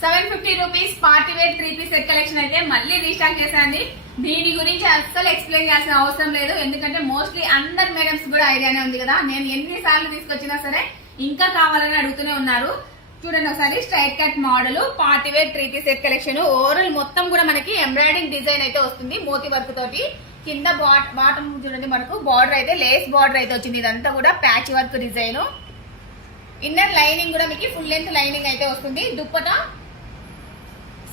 750 rupees party wear 3-piece set collection అయితే మళ్ళీ restock చేశానండి. దీని గురించి అస్సలు ఎక్స్ప్లెయిన్ చేయాల్సిన అవసరం లేదు, ఎందుకంటే మోస్ట్లీ అందరు మేడమ్స్ కూడా ఐడియానే ఉంది కదా. నేను ఎన్నిసార్లు తీసుకొచ్చినా సరే ఇంకా కావాలని అడుగుతూనే ఉన్నారు. చూడండి ఒకసారి, straight cut model party wear 3-piece set collection. Overall మొత్తం కూడా మనకి ఎంబ్రాయిడింగ్ డిజైన్ అయితే వస్తుంది మోతీ వర్క్ తోటి. కింద బాటమ్ చూడండి, మనకు బార్డర్ అయితే లేస్ బార్డర్ అయితే వచ్చింది. ఇదంతా కూడా patch work design. Inner lining కూడా మీకు ఫుల్ లెంత్ లైనింగ్ అయితే వస్తుంది. Dupatta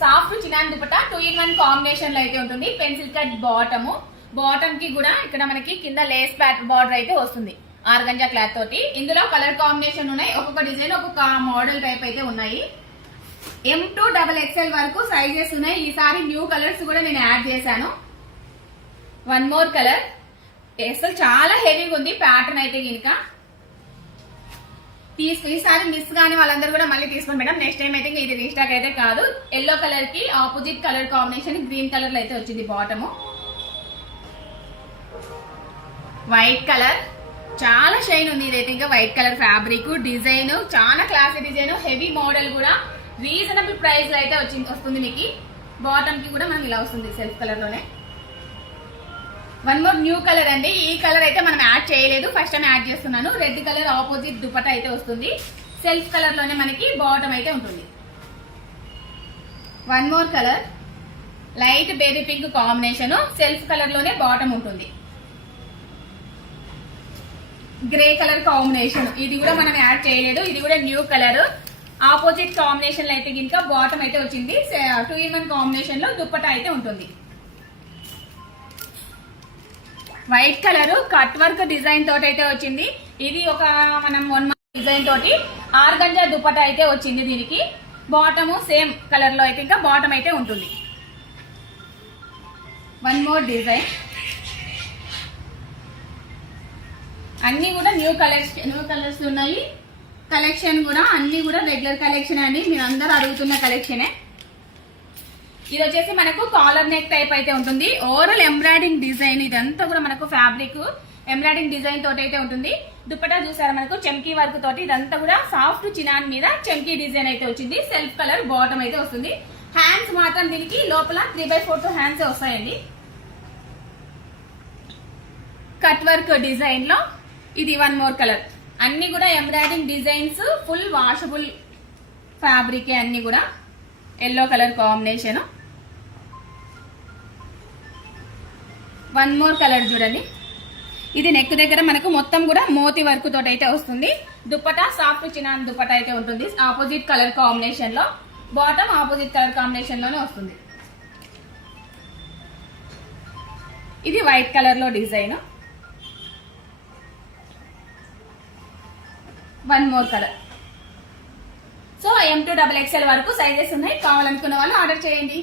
soft chinon dupatta 2-in-1 combination లో అయితే ఉంటుంది. పెన్సిల్ కట్ బాటమ్ కి కూడా ఇక్కడ మనకి కింద లేస్ ప్యాట్ బార్డర్ అయితే వస్తుంది ఆర్గంజా క్లాత్ తోటి. ఇందులో కలర్ కాంబినేషన్ ఉన్నాయి, ఒక్కొక్క డిజైన్ ఒక్కొక్క మోడల్ టైప్ అయితే ఉన్నాయి. M to XXL వరకు సైజెస్ ఉన్నాయి. ఈసారి న్యూ కలర్స్ కూడా నేను యాడ్ చేశాను. వన్ మోర్ కలర్, అసలు చాలా హెవీగా ఉంది ప్యాటర్న్ అయితే కనుక. ఈసారి మిస్ గానీ వాళ్ళందరూ కూడా మళ్ళీ తీసుకుని మేడం, నెక్స్ట్ టైం అయితే ఇది రీస్టాక్ అయితే కాదు. ఎల్లో కలర్ కి opposite colour combination green colour లో అయితే వచ్చింది. బాటము వైట్ కలర్, చాలా షైన్ ఉంది. ఇదైతే ఇంకా వైట్ కలర్ ఫ్యాబ్రిక్ డిజైన్, చాలా క్లాసీ డిజైన్, హెవీ మోడల్ కూడా రీజనబుల్ ప్రైస్ లో అయితే వస్తుంది మీకు. బాటమ్ కి కూడా మనకి ఇలా వస్తుంది సెల్ఫ్ కలర్ లోనే. వన్ మోర్ న్యూ కలర్ అండి. ఈ కలర్ అయితే మనం యాడ్ చేయలేదు, ఫస్ట్ టైం యాడ్ చేస్తున్నాను. రెడ్ కలర్ ఆపోజిట్ దుపట్టా అయితే వస్తుంది. సెల్ఫ్ కలర్ లోనే మనకి బాటమ్ అయితే ఉంటుంది. One more colour, light baby pink combination, self colour లోనే బాటమ్ ఉంటుంది. గ్రే కలర్ కాంబినేషన్, ఇది కూడా మనం యాడ్ చేయలేదు, ఇది కూడా న్యూ కలర్. ఆపోజిట్ కాంబినేషన్ లో అయితే ఇంకా బాటమ్ అయితే వచ్చింది. 2-in-1 కాంబినేషన్ లో దుపట్టా అయితే ఉంటుంది. White colour cut work design తోటి అయితే వచ్చింది. ఇది ఒక మనం 1 month డిజైన్ తోటి ఆర్గంజా దుపట్టా అయితే వచ్చింది. దీనికి బాటమ్ సేమ్ కలర్ లో అయితే ఇంకా బాటమ్ అయితే ఉంటుంది. వన్ మోర్ డిజైన్, అన్ని కూడా న్యూ కలర్స్ ఉన్నాయి. కలెక్షన్ కూడా అన్ని కూడా రెగ్యులర్ కలెక్షన్ అండి, మీరు అందరూ అడుగుతున్న కలెక్షనే. ఇది వచ్చేసి మనకు కాలర్ నెక్ టైప్ అయితే ఉంటుంది. ఓవరాల్ ఎంబ్రాయిడింగ్ డిజైన్, ఇదంతా కూడా మనకు ఫ్యాబ్రిక్ ఎంబ్రాయిడింగ్ డిజైన్ తోటి అయితే ఉంటుంది. దుపట్టా చూసారా మనకు చెమ్కీ వర్క్ తోటి, ఇదంతా కూడా సాఫ్ట్ చినాన్ మీద చెమ్కీ డిజైన్ అయితే వచ్చింది. సెల్ఫ్ కలర్ బాటమ్ అయితే వస్తుంది. హ్యాండ్స్ మాత్రం దీనికి లోపల 3/4 హ్యాండ్స్ వస్తాయండి. కట్ వర్క్ డిజైన్ లో ఇది వన్ మోర్ కలర్. అన్ని కూడా embroidering designs, full washable fabric అన్ని కూడా. Yellow colour combination. One more colour చూడండి, ఇది నెక్ దగ్గర మనకు మొత్తం కూడా మోతీ వర్క్ తోటి అయితే వస్తుంది. దుపట్టా సాఫ్ట్ చినాన్ దుపట్టా అయితే ఉంటుంది. ఆపోజిట్ కలర్ కాంబినేషన్ లో, బాటమ్ ఆపోజిట్ కలర్ కాంబినేషన్ లోనే వస్తుంది. ఇది వైట్ కలర్ లో design. One more colour. So M to XXL వరకు సైజెస్ ఉన్నాయి, కావాలనుకున్న వాళ్ళు ఆర్డర్ చేయండి.